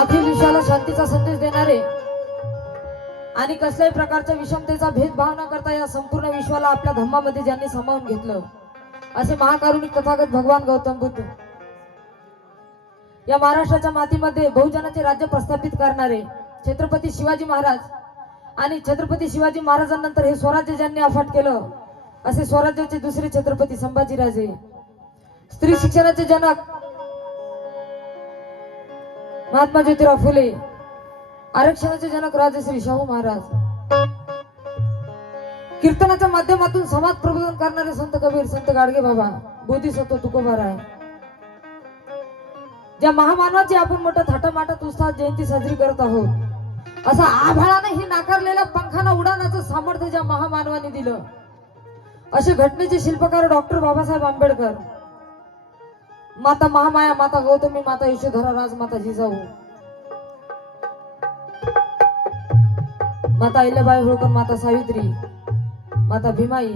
अखिल विश्वाला शांतीचा संदेश देणारे आणि कसल्याही प्रकारच्या विषमतेचा भेदभाव न करता या संपूर्ण विश्वाला आपल्या धम्मामध्ये ज्यांनी सामावून घेतलं असे महाकारुणिक तथागत भगवान गौतम बुद्ध, या महाराष्ट्राच्या मातीमध्ये बहुजनाचे राज्य प्रस्थापित करणारे छत्रपती शिवाजी महाराज आणि छत्रपती शिवाजी महाराजांनंतर हे स्वराज्य ज्यांनी अफाट केलं असे स्वराज्याचे दुसरे छत्रपती संभाजीराजे, स्त्री शिक्षणाचे जनक महात्मा ज्योतिराव फुले, आरक्षणाचे जनक राजश्री शाहू महाराज, कीर्तनाच्या माध्यमातून समाज प्रबोधन करणारे संत कबीर, संत गाडगे बाबा, बोधिसत्व तुकोबाराय, ज्या महामानवाची आपण मोठ्या थाटामाटात उत्साहात जयंती साजरी करत आहोत, असा आभाळाने ही नाकारलेल्या पंखाना उडाण्याचं सामर्थ्य ज्या महामानवाने दिलं असे घटनेचे शिल्पकार डॉक्टर बाबासाहेब आंबेडकर, माता महामाया, माता गौतमी, माता यशोधरा, राजमाता जिजाऊ, माता अहिल्याबाई होळकर, माता सावित्री, माता भीमाई,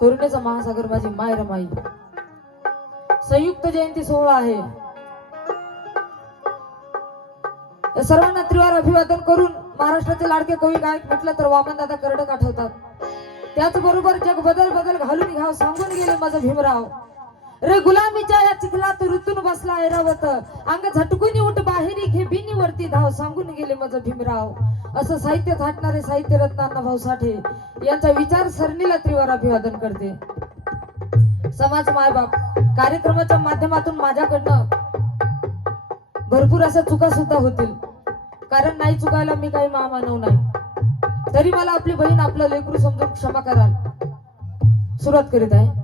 करुणेचा महासागर माझी माय रमाई, संयुक्त जयंती सोहळा आहे. या सर्वांना त्रिवार अभिवादन करून महाराष्ट्राचे लाडके कवी गायक म्हटलं तर वामनदादा कर्डक आठवतात. त्याचबरोबर जग बदल बदल घालून घ्याव सांगून गेले माझं भीमराव, रे गुलामीच्या या चिखलात ऋतून बसला ऐरावत, अंग झटकून उठ बाहेरी घे बिनी वरती धाव सांगून गेले माझं भीमराव. असं साहित्य थाटणारे साहित्य रत्न अण्णाभाऊ साठे यांच्या विचारसरणीला त्रिवार अभिवादन करते. समाज मायबाप कार्यक्रमाच्या माध्यमातून माझ्याकडनं भरपूर अशा चुका सुद्धा होतील, कारण नाही चुकायला मी काही महामानव नाही, तरी मला आपली बहीण आपलं लेकरू समजून क्षमा कराल. सुरुवात करीत आहे.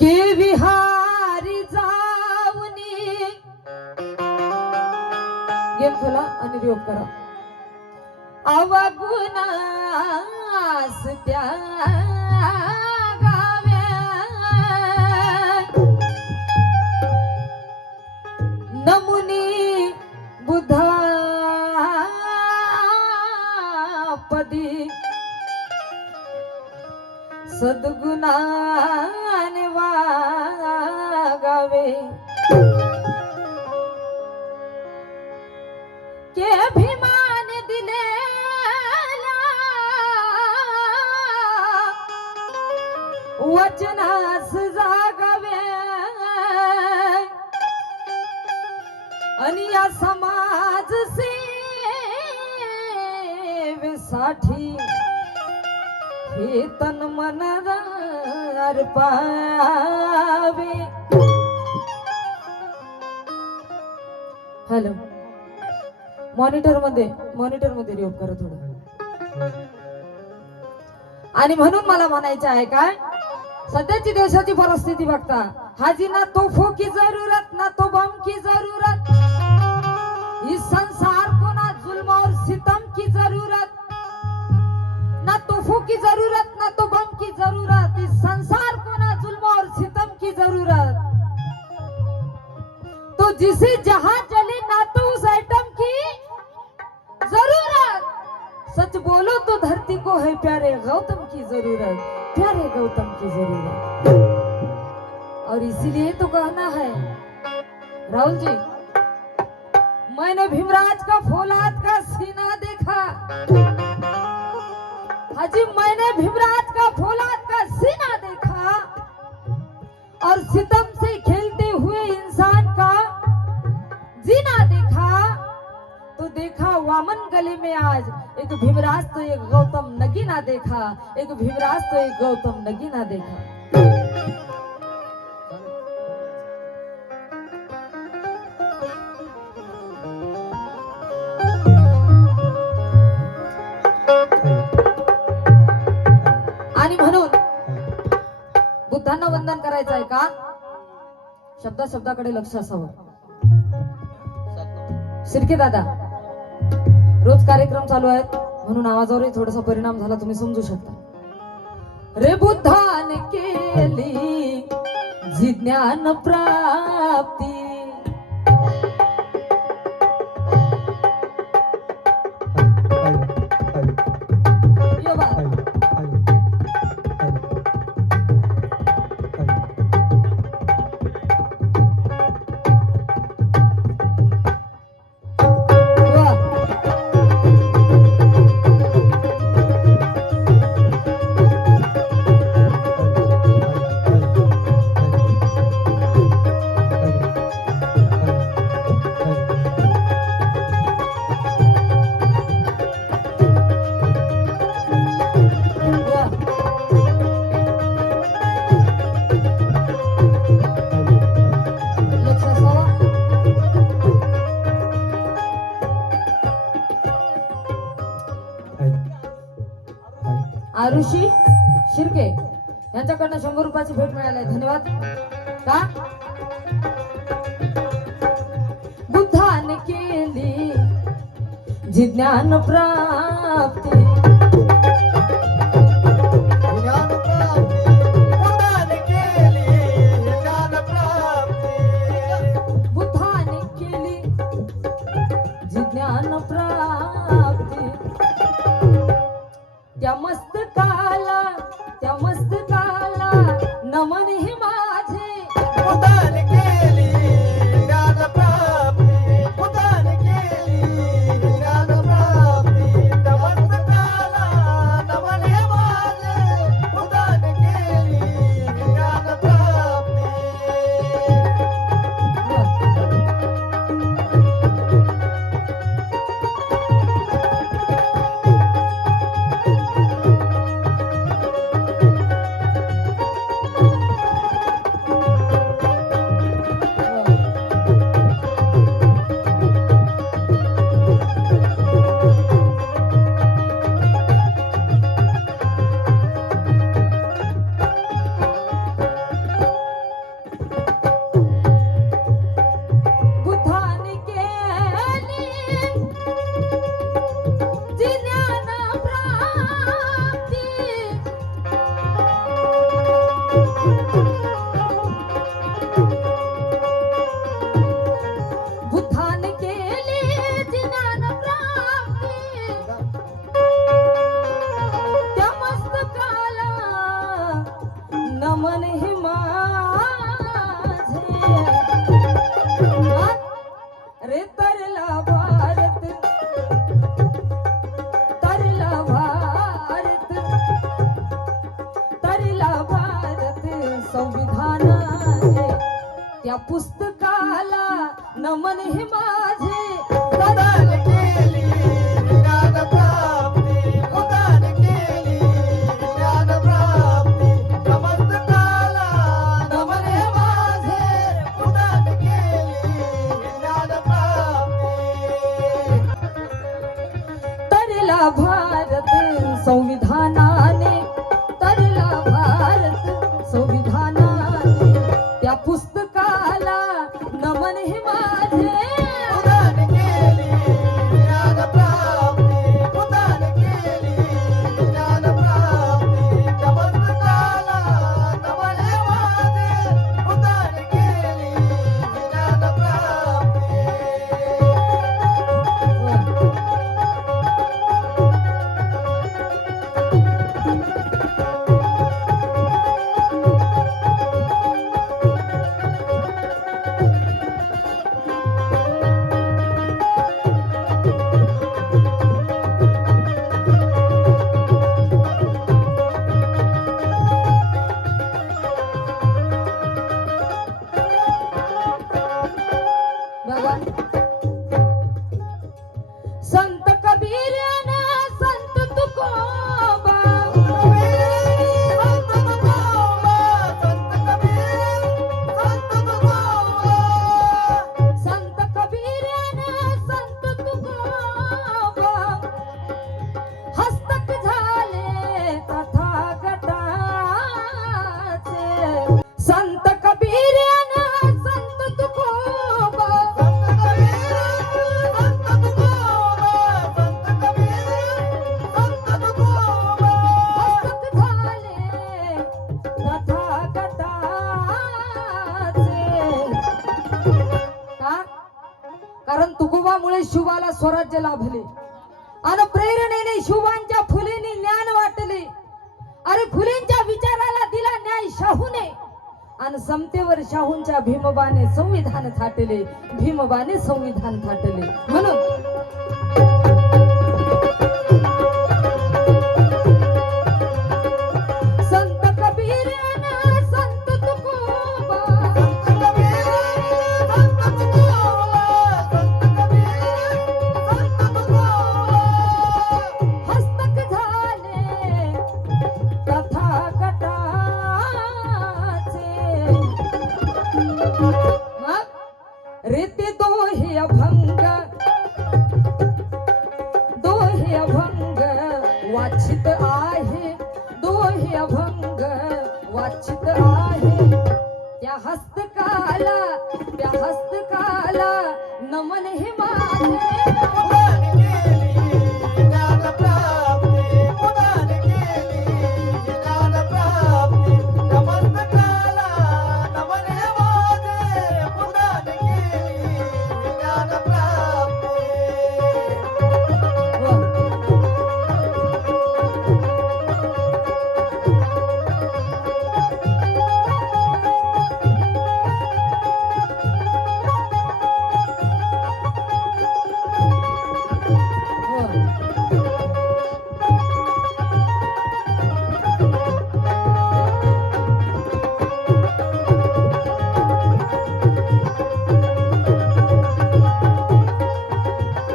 के विहारी जाऊनी गेम खोला आणि रिओप करा. अवगुणास त्या गाव्या नमुनी बुधा पदी सद्गुणाने वागावे के भीमाने दिलेल्या वचनास जागावे आणि या समाज सेवेसाठी हे तन मन अर्पावे. हॅलो मॉनिटर मध्ये रिओप करा थोडं. आणि म्हणून मला म्हणायचं आहे काय, सध्याची देशाची परिस्थिती बघता, हाजी ना तोफो की जरूरत ना तो बम की जरूरत, इस संसार को ना जुल्म और सितम की जरूरत, ना तोफो की जरूरत ना तो बम की जरूरत, इस संसार को ना जुल्म और सितम की जरूरत, तो जिसे जहां चले ना तो उस आइटम की जरूरत, सच बोलो तो धरती को है प्यारे गौतम की जरूरत, प्यारे गौतम की जरूरत. और इसीलिए तो कहना है राहुल जी, मैंने भीमराज का फौलाद का सीना देखा, हाजी मैंने भीमराज का फौलाद का सीना देखा, और सितम से खेलते हुए इंसान का जीना देखा, तो देखा वामन गले में आज एक भीमराज तो एक गौतम नगीना देखा, एक भीमराज तो एक गौतम नगीना देखा. आणि म्हणून बुद्धांना वंदन करायचं आहे का, शब्दाकडे लक्ष असावं. शिर्के दादा, रोज कार्यक्रम चालू आहेत म्हणून आवाजावरही थोडासा परिणाम झाला, तुम्ही समजू शकता. रे बुद्धाने केली जी ज्ञान प्राप्ती, आरुषी शिर्के यांच्याकडनं 100 रुपयाची भेट मिळाली. धन्यवाद. का बुद्धाने केली जी ज्ञान प्राप्ती, बुद्धाने केली जी ज्ञान प्राप्ती, त्या मस्तकाला नमन हे माझे, बुद्धाने केली ज्ञान प्राप्ती, बुद्धाने केली ज्ञान प्राप्ती, त्या मस्तकाला नमन हे माझे, बुद्धाने केली ज्ञान प्राप्ती. त्या पुस्तकाला नमन हे माझे प्रदान केली ज्ञान प्राप्ती प्रदान केली ज्ञान प्राप्ती समस्तकाला नमन हे माझे प्रदान केली ज्ञान प्राप्ती तरला भारत संविधानाने तरला भारत संविधानाने त्या पुस्तकाला नमन हे माझे प्रदान केली ज्ञान प्राप्ती प्रदान केली ज्ञान प्राप्ती समस्तकाला नमन हे माझे प्रदान केली ज्ञान प्राप्ती बघा संत कबीर आणि संत तुकोबा संत कबीर आणि संत तुकोबा हस्तक झाले तथागताचे संत कबीर आणि संत तुकोबा हस्तक झाले तथागताचे का कारण तुकोबामुळे शिवाला स्वराज्य लाभले आणि प्रेरणेने शिवांच्या फुलेनी ज्ञान वाटले अरे फुलेंच्या विचाराला दिला न्याय शाहूने आणि समतेवर शाहूंच्या भीमबाने संविधान थाटले भीमबाने संविधान थाटले म्हणून संत कबीर आणि संत तुकोबा हस्तक झाले तथागताचे मग रीती दोहे अभंग वाचित आहे दोहे अभंग वाचित आहे त्या हस्तकाला नमन हे माझे प्रदान केली ज्ञान प्राप्ती प्रदान केली ज्ञान प्राप्ती समस्तकाला नमन हे माझे प्रदान केली ज्ञान प्राप्ती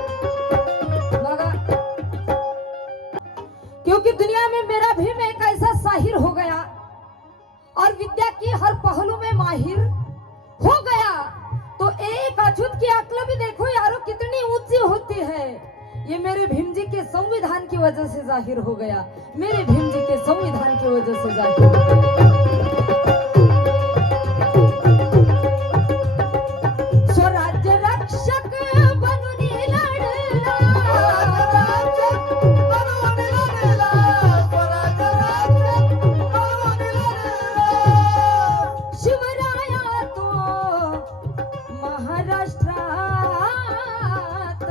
बघा क्योंकि दुनिया में मेरा भीम एक ऐसा साहिर हो गया और विद्या की हर पहलू में माहिर हो गया तो एक अछूत की अक्ल भी देखो यारो कितनी ऊंची होती है ये मेरे भीम जी के संविधान की वजह से जाहिर हो गया मेरे भीम जी के संविधान की वजह से जाहिर हो गया स्वराज्य रक्षक बनून लढला शिवराया तो महाराष्ट्रात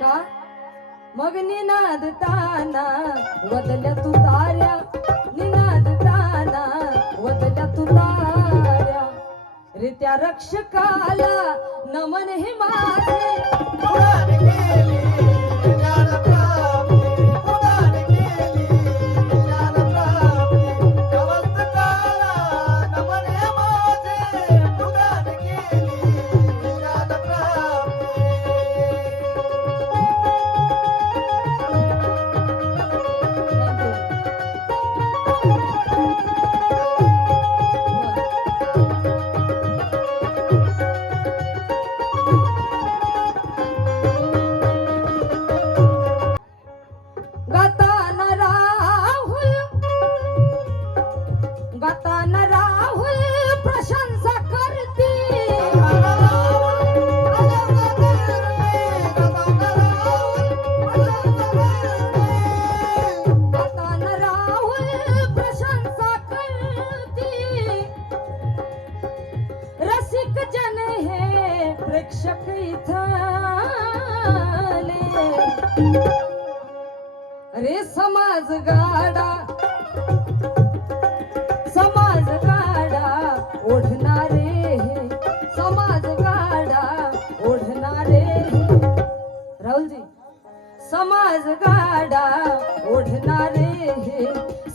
का मग निनाद ताना वदल्या तू ताऱ्या निनाद ताना वदल्या तू ताऱ्या रे त्या रक्षकाला नमन हे माझे प्रदान केली ज्ञान प्राप्ती प्रदान केली ज्ञान प्राप्ती समस्तकाला नमन हे प्रेक्षक इथले रे समाज गाडा ओढणारे समाज गाडा ओढणारे राहुलजी समाज गाडा ओढणारे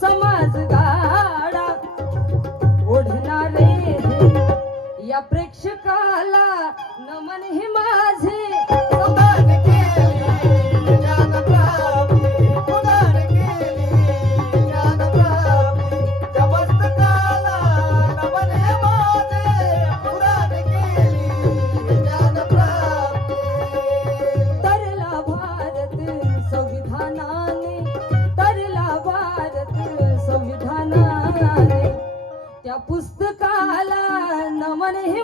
समाज गाडा ओढणारे या प्रेक्षकाला नमन हे माझे उदान केली ज्ञानप्राप्ती उदान केली ज्ञानप्राप्ती त्या मस्तकाला नमन हे माझे उदान केली ज्ञानप्राप्ती तरला भारत संविधानाने तरला भारत संविधानाने त्या पुस्तकाला नमन हे